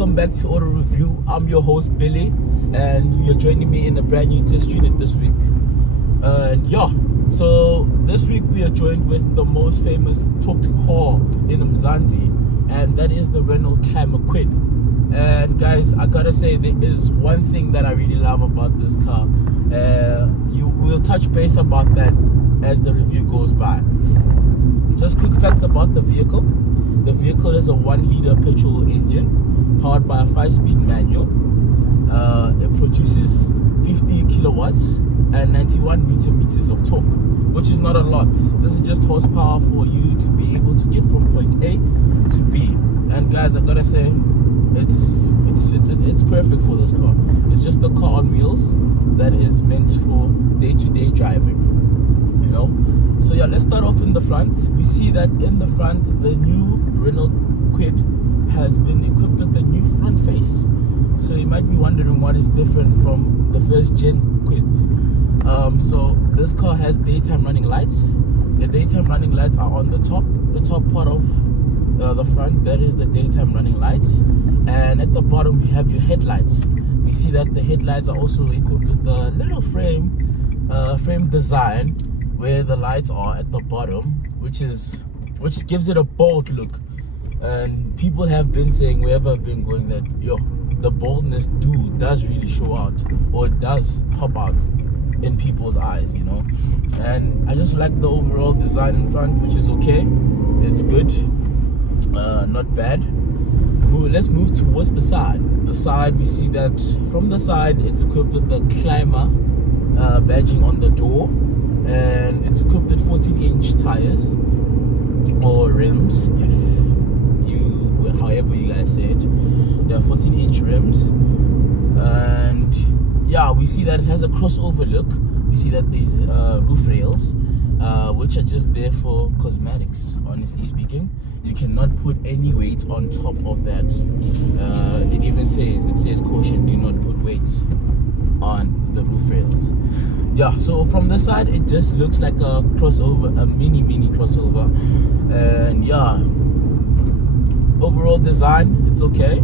welcome back to Auto Review. I'm your host Billy, and you're joining me in a brand new test unit this week. And yeah, so this week we are joined with the most famous talk car in Mzansi, and that is the Renault kwid. And guys, I gotta say, there is one thing that I really love about this car. You will touch base about that as the review goes by. Just quick facts about the vehicle. The vehicle is a 1-liter petrol engine powered by a 5-speed manual. It produces 50 kilowatts and 91 newton meters of torque, which is not a lot. This is just horsepower for you to be able to get from point A to B. And guys, I gotta say, it's perfect for this car. It's just a car on wheels that is meant for day-to-day driving, you know. So yeah, let's start off in the front. We see that in the front, the new Renault kwid has been equipped with the new front face. So you might be wondering what is different from the first gen kwids. So this car has daytime running lights. The daytime running lights are on the top part of the front. That is the daytime running lights. And at the bottom we have your headlights. We see that the headlights are also equipped with the little frame design where the lights are at the bottom, which gives it a bold look. And people have been saying, wherever I've been going, that the boldness does really show out, or it does pop out in people's eyes, you know. And I just like the overall design in front, which is okay. It's good, not bad. Let's move towards the side. The side, we see that from the side it's equipped with the climber badging on the door, and it's equipped with 14-inch tires or rims, however you guys say it. There are 14-inch rims, and yeah, we see that it has a crossover look. We see that these roof rails, which are just there for cosmetics, honestly speaking. You cannot put any weight on top of that. It even says caution, do not put weights on the roof rails. Yeah, so from this side it just looks like a crossover, a mini crossover. And yeah, overall design, it's okay.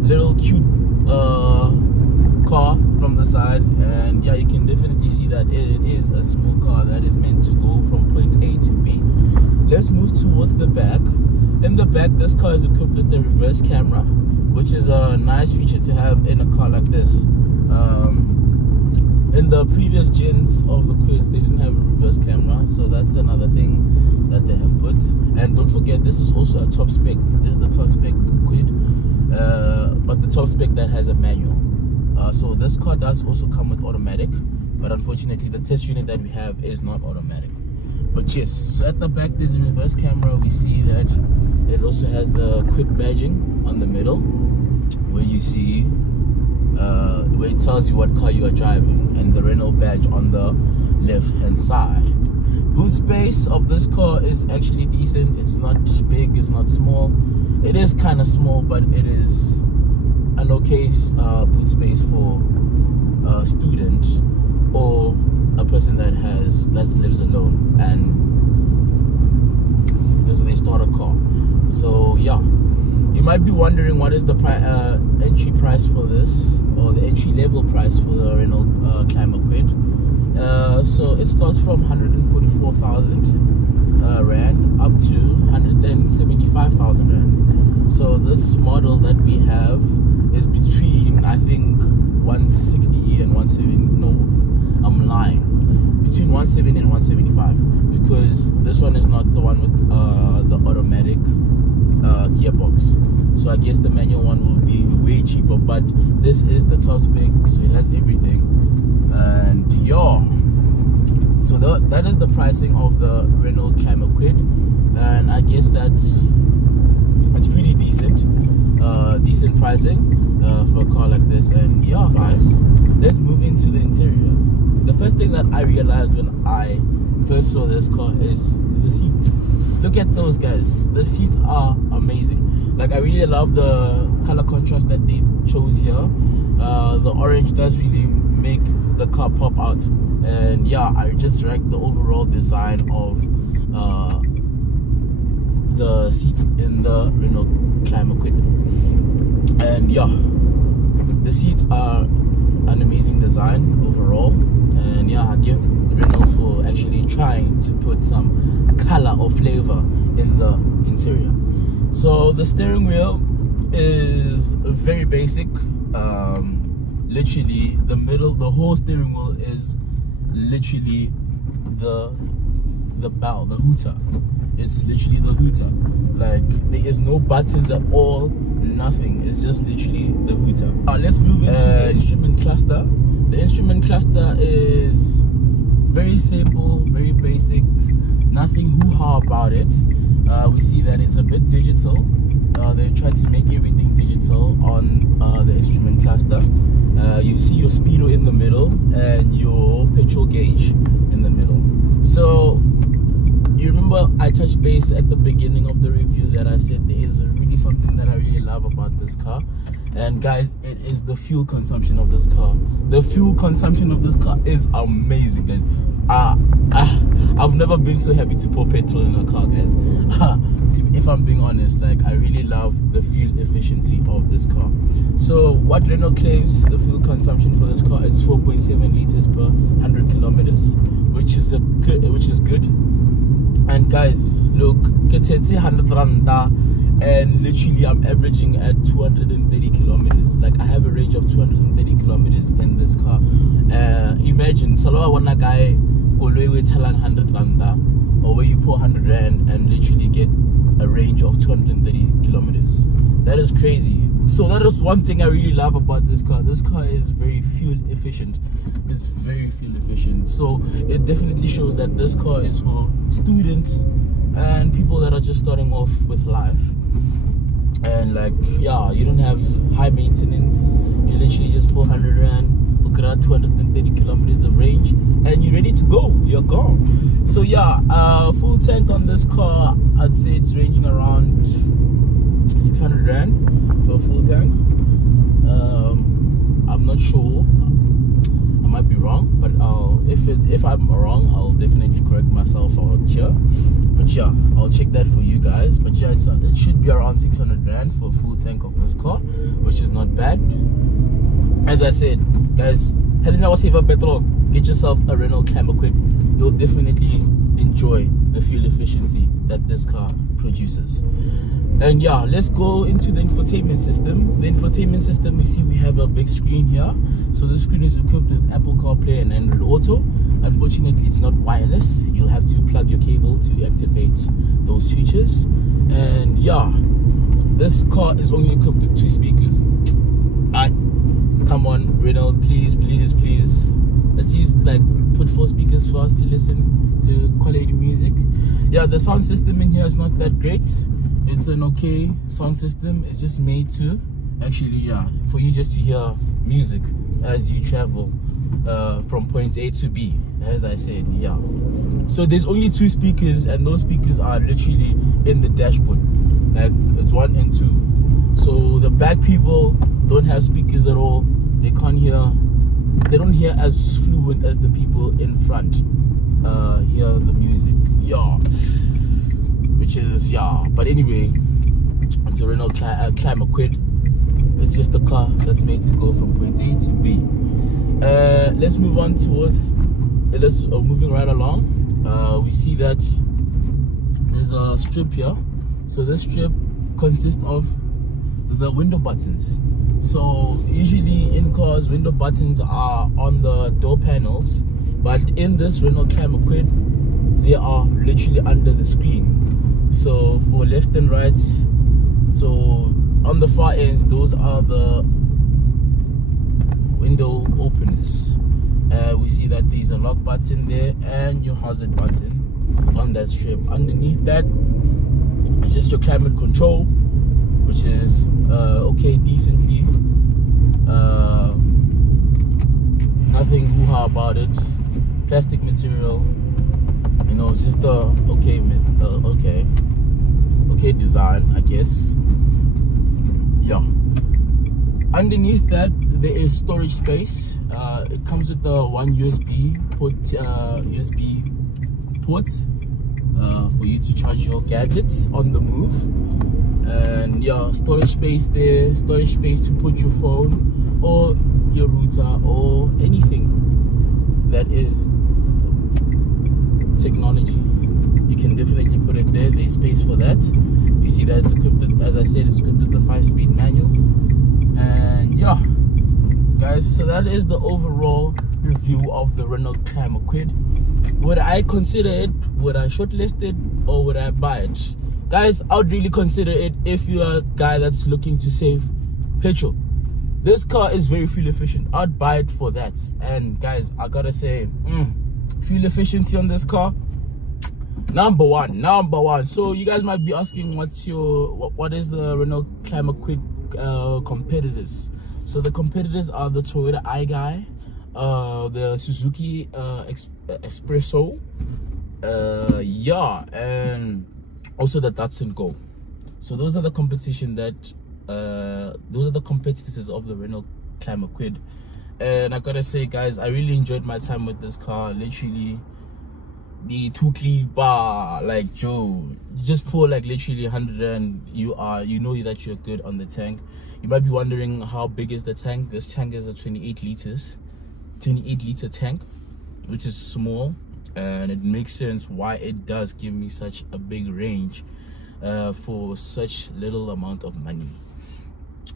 Little cute car from the side, and yeah, you can definitely see that it is a small car that is meant to go from point A to B. Let's move towards the back. In the back, this car is equipped with the reverse camera, which is a nice feature to have in a car like this. In the previous gens of the kwids, they didn't have a reverse camera, so that's another thing that they have put. And don't forget, this is also a top spec. This is the top spec kwid, but the top spec that has a manual. So this car does also come with automatic, but unfortunately the test unit that we have is not automatic. But yes, so at the back there's a reverse camera. We see that it also has the kwid badging on the middle, where you see where it tells you what car you are driving, and the Renault badge on the left hand side. Boot space of this car is actually decent. It's not big, it's not small. It is kind of small, but it is an okay boot space for a student or a person that lives alone and this is their starter car. So yeah, you might be wondering what is the entry price for this, or the entry level price for the Renault kwid. So it starts from 144,000 Rand up to 175,000 Rand. So this model that we have is between, I think, 160 and 170. No, I'm lying. Between 170 and 175, because this one is not the one with the automatic gearbox. So I guess the manual one will be way cheaper, but this is the top spec, so it has everything. And yeah, so that is the pricing of the Renault kwid, and I guess that it's pretty decent pricing for a car like this. And yeah, guys, let's move into the interior. The first thing that I realized when I first saw this car is the seats. Look at those, guys. The seats are amazing. Like, I really love the color contrast that they chose here. The orange does really make the car pop out, and yeah, I just like the overall design of the seats in the Renault kwid. And yeah, the seats are an amazing design overall. And yeah, I give Renault for actually trying to put some color or flavor in the interior. So the steering wheel is very basic. Literally the whole steering wheel is literally the bell, the hooter. It's literally the hooter. Like, there is no buttons at all, nothing. It's just literally the hooter. Let's move into the instrument cluster. The instrument cluster is very simple, very basic, nothing hoo-ha about it. We see that it's a bit digital. They tried to make everything digital on the instrument cluster. You see your speedo in the middle and your petrol gauge in the middle. So you remember I touched base at the beginning of the review that I said there is really something that I really love about this car. And guys, it is the fuel consumption of this car. The fuel consumption of this car is amazing, guys. I've never been so happy to pour petrol in a car, guys. If I'm being honest, like, I really love the fuel efficiency of this car. So what Renault claims the fuel consumption for this car is 4.7 liters per 100 kilometers, which is good. And guys, look, it's 100 randa, and literally I'm averaging at 230 kilometers. Like, I have a range of 230 kilometers in this car. Imagine, Salawa wanna guy go with 100 randa, or where you pour 100 rand and literally get a range of 230 kilometers. That is crazy. So that is one thing I really love about this car. This car is very fuel efficient. It's very fuel efficient. So it definitely shows that this car is for students and people that are just starting off with life. And like, yeah, you don't have high maintenance. You literally just pour 100 rand, look at 230 kilometers of range, and you're ready to go. You're gone. So yeah, full tank on this car, I'd say it's ranging around 600 rand for a full tank. I'm not sure. I might be wrong, but if I'm wrong, I'll definitely correct myself out here. But yeah, I'll check that for you guys. But yeah, it should be around 600 rand for a full tank of this car, which is not bad. As I said, guys, Helena was Save Petrol. Get yourself a Renault kwid. You'll definitely enjoy the fuel efficiency that this car produces. And yeah, let's go into the infotainment system. The infotainment system, we see we have a big screen here. So the screen is equipped with Apple CarPlay and Android Auto. Unfortunately, it's not wireless. You'll have to plug your cable to activate those features. And yeah, this car is only equipped with 2 speakers. Come on, Renault, please, please, please. At least like put 4 speakers for us to listen to quality music. Yeah, the sound system in here is not that great. It's an okay sound system. It's just made to actually, yeah, for you just to hear music as you travel from point A to B, as I said. Yeah, so there's only 2 speakers, and those speakers are literally in the dashboard. Like, it's 1 and 2. So the back people don't have speakers at all. They can't hear. They don't hear as fluent as the people in front hear the music. Yeah, which is, yeah. But anyway, it's a Renault kwid. It's just a car that's made to go from point A to B. Let's move on towards. Moving right along. We see that there's a strip here. So this strip consists of the window buttons. So usually in cars, window buttons are on the door panels, but in this Renault kwid, they are literally under the screen. So for left and right, so on the far ends, those are the window openers. We see that there's a lock button there and your hazard button on that strip. Underneath that, it's just your climate control, which is okay, decently. Nothing hoo-ha about it. Plastic material, you know, it's just okay design, I guess. Yeah. Underneath that, there is storage space. It comes with the 1 USB port, for you to charge your gadgets on the move. And yeah, storage space there, storage space to put your phone or your router or anything that is technology. You can definitely put it there. There's space for that. You see that it's equipped with, as I said, it's equipped with the 5-speed manual. And yeah guys, so that is the overall review of the Renault kwid. Would I consider it? Would I shortlist it? Or would I buy it? Guys, I would really consider it if you are a guy that's looking to save petrol. This car is very fuel efficient. I'd buy it for that. And guys, I gotta say, fuel efficiency on this car, number one. So you guys might be asking, what is the Renault kwid competitors? So the competitors are the Toyota iGuy, the Suzuki Espresso, yeah, and also the Datsun Go. So those are the competition that those are the competitors of the Renault kwid. And I gotta say guys, I really enjoyed my time with this car. Literally the Tukli bar, like Joe, you just pour like literally 100 and you know that you're good on the tank. You might be wondering, how big is the tank? This tank is a 28 liter tank, which is small, and it makes sense why it does give me such a big range for such little amount of money.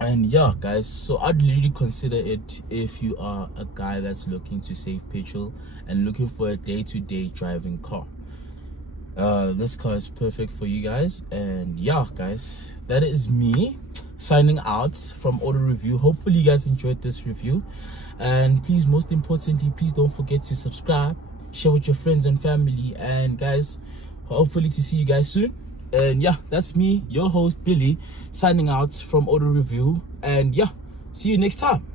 And yeah guys, so I'd really consider it if you are a guy that's looking to save petrol and looking for a day-to-day driving car. This car is perfect for you guys. And yeah guys, that is me signing out from Auto Review. Hopefully you guys enjoyed this review, and please, most importantly, please don't forget to subscribe, share with your friends and family, and guys, hopefully to see you guys soon. And yeah, that's me, your host Billy, signing out from Auto Review. And yeah, see you next time.